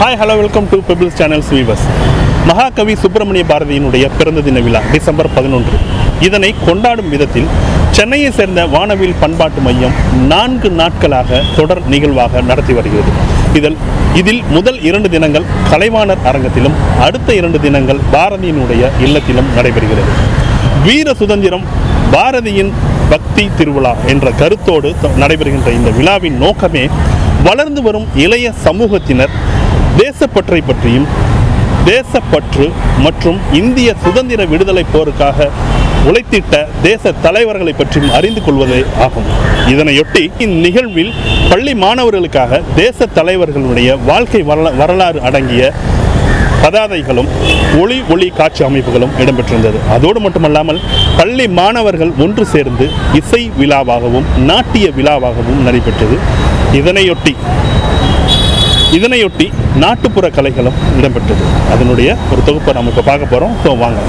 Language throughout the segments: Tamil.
Hi, hello, welcome to Pebbles channel viewers. மகாகவி சுப்பிரமணிய பாரதியினுடைய பிறந்த தின விழா டிசம்பர் 11. இதனை கொண்டாடும் விதத்தில் சென்னையை சேர்ந்த வானவில் பண்பாட்டு மையம் 4 நாட்களாக தொடர் நிகழ்வாக நடத்தி வருகிறது. இதில் முதல் 2 தினங்கள் கலைவானர் அரங்கத்திலும் அடுத்த 2 தினங்கள் பாரதியினுடைய இல்லத்திலும் நடைபெறுகிறது. வீர சுதந்திரம் பாரதியின் பக்தி திருவிழா என்ற கருத்தோடு நடைபெறுகின்ற இந்த விழாவின் நோக்கமே வளர்ந்து வரும் இளைய சமூகத்தினர் தேசப்பற்றை பற்றியும் தேசப்பற்று மற்றும் இந்திய சுதந்திர விடுதலை போருக்காக உழைத்திட்ட தேச தலைவர்களை பற்றியும் அறிந்து கொள்வதே ஆகும். இதனையொட்டி இந்நிகழ்வில் பள்ளி மாணவர்களுக்காக தேச தலைவர்களுடைய வாழ்க்கை வரலாறு அடங்கிய பதாதைகளும் ஒளி காட்சி அமைப்புகளும் இடம்பெற்றிருந்தது. அதோடு மட்டுமல்லாமல் பள்ளி மாணவர்கள் ஒன்று சேர்ந்து இசை விழாவாகவும் நாட்டிய விழாவாகவும் நடைபெற்றது. இதனையொட்டி நாட்டுப்புற கலைகளும் இடம்பெற்றது. அதனுடைய ஒரு தொகுப்பை நம்ம இப்போ பார்க்க போகிறோம். ஸோ வாங்க.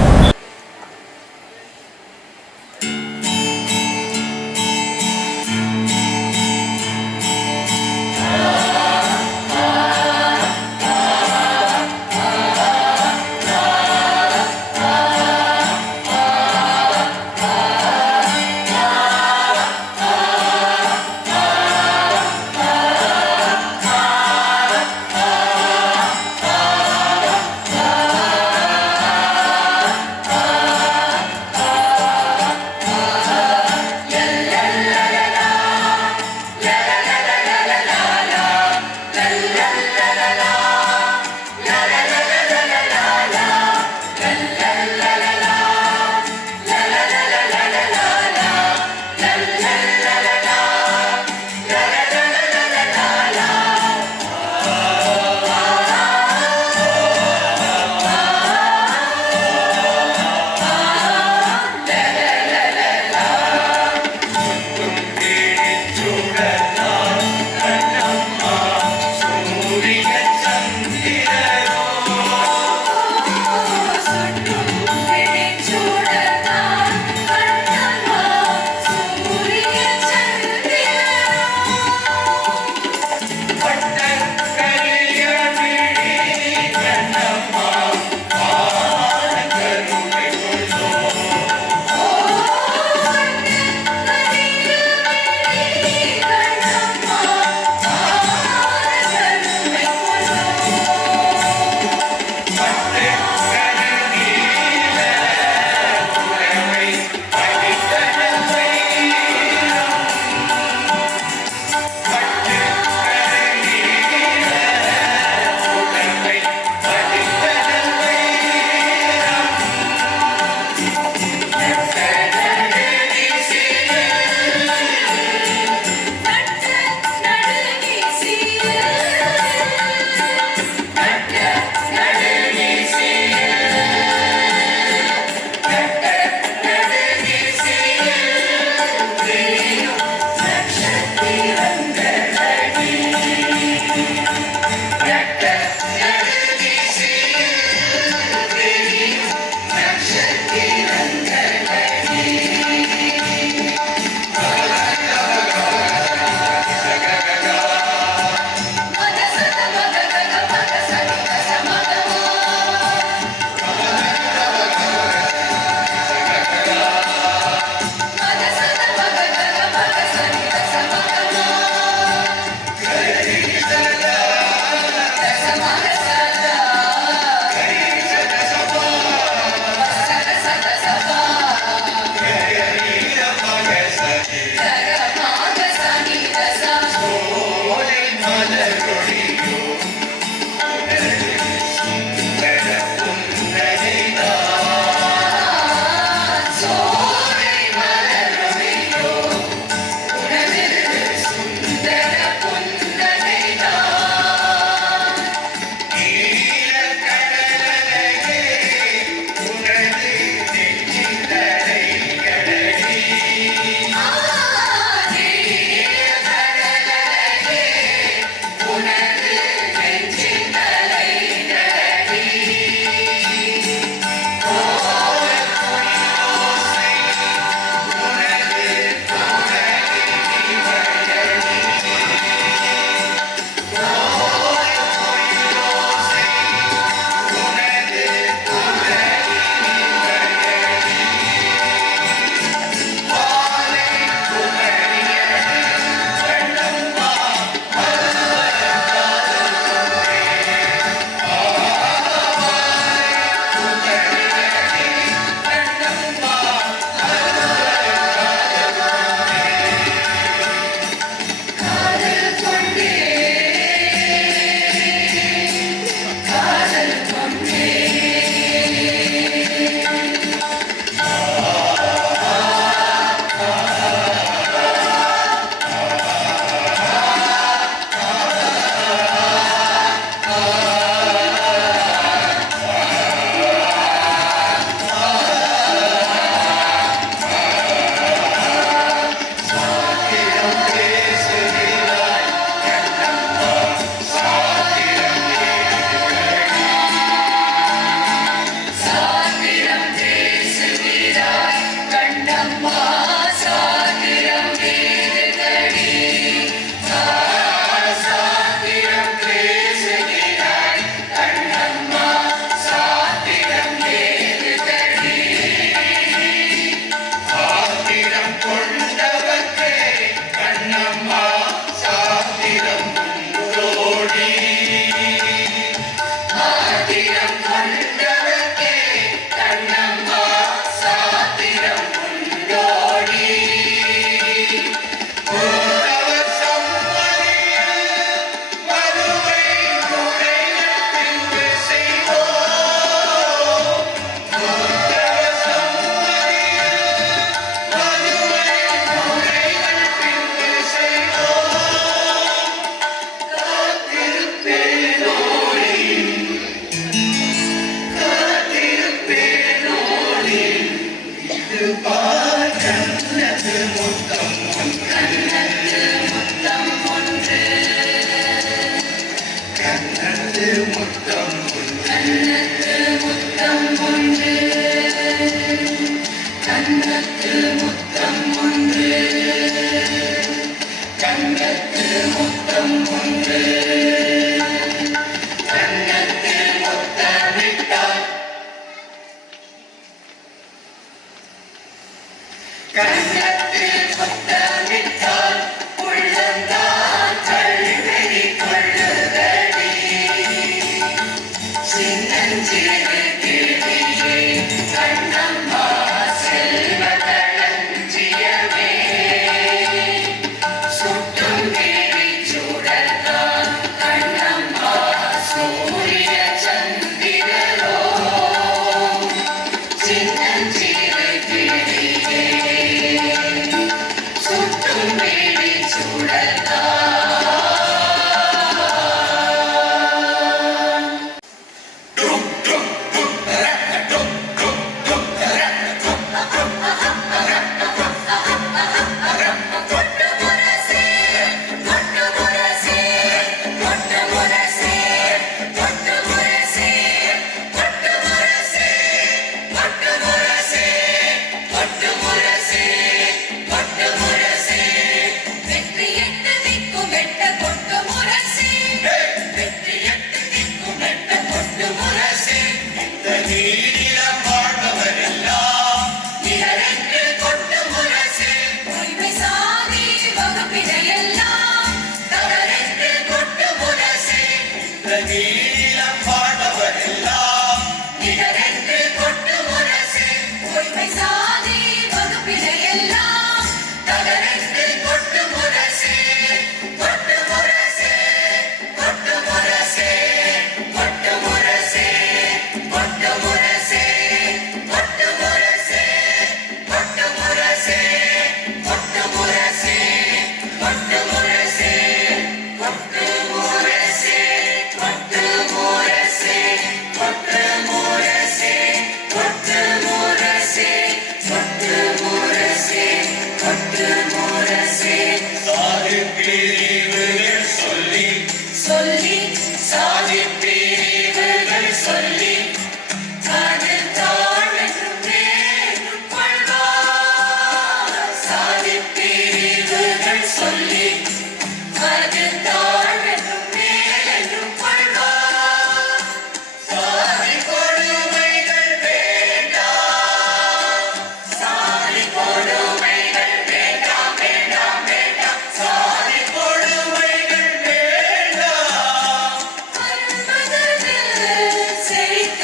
Say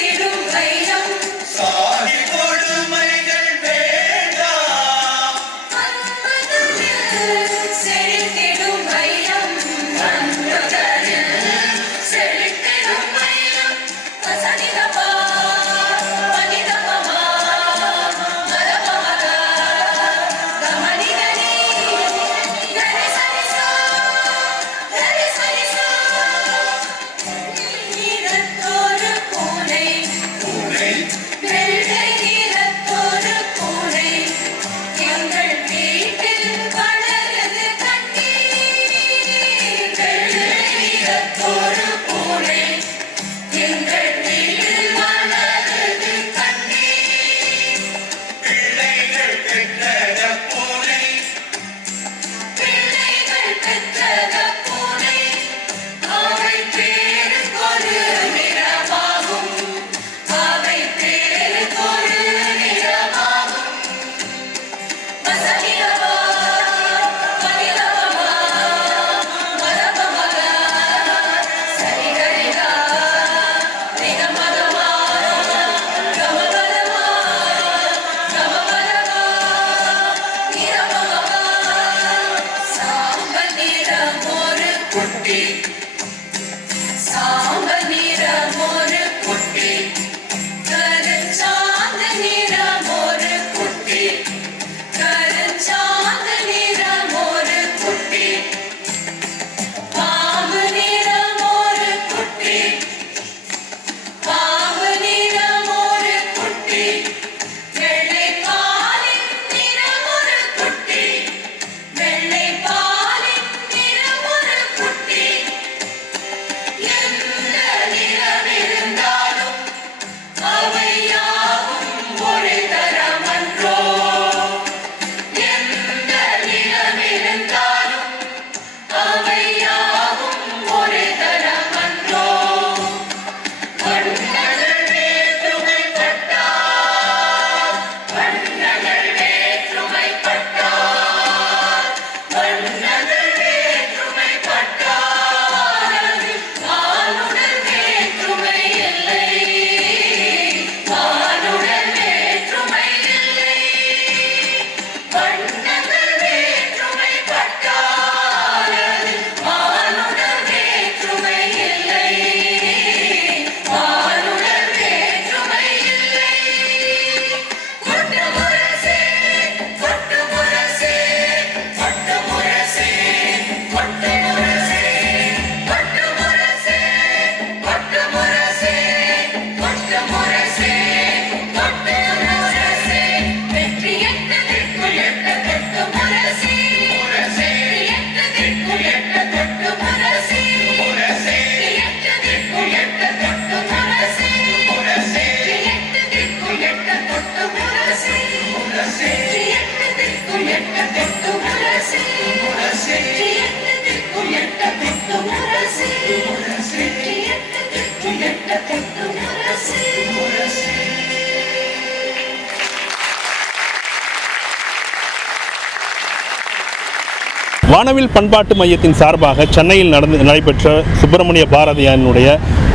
வானவில் பண்பாட்டு மையத்தின் சார்பாக சென்னையில் நடைபெற்ற சுப்பிரமணிய பாரதியாரினுடைய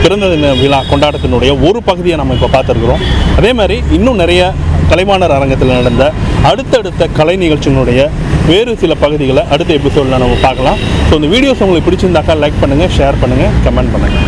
பிறந்த தின விழா கொண்டாட்டத்தினுடைய ஒரு பகுதியை நம்ம இப்போ பார்த்துருக்குறோம். அதே மாதிரி இன்னும் நிறைய கலைவாணர் அரங்கத்தில் நடந்த அடுத்தடுத்த கலை நிகழ்ச்சியினுடைய வேறு சில பகுதிகளை அடுத்த எபிசோடில் நம்ம பார்க்கலாம். ஸோ இந்த வீடியோஸ் உங்களுக்கு பிடிச்சிருந்தாக்கா லைக் பண்ணுங்கள், ஷேர் பண்ணுங்கள், கமெண்ட் பண்ணுங்கள்.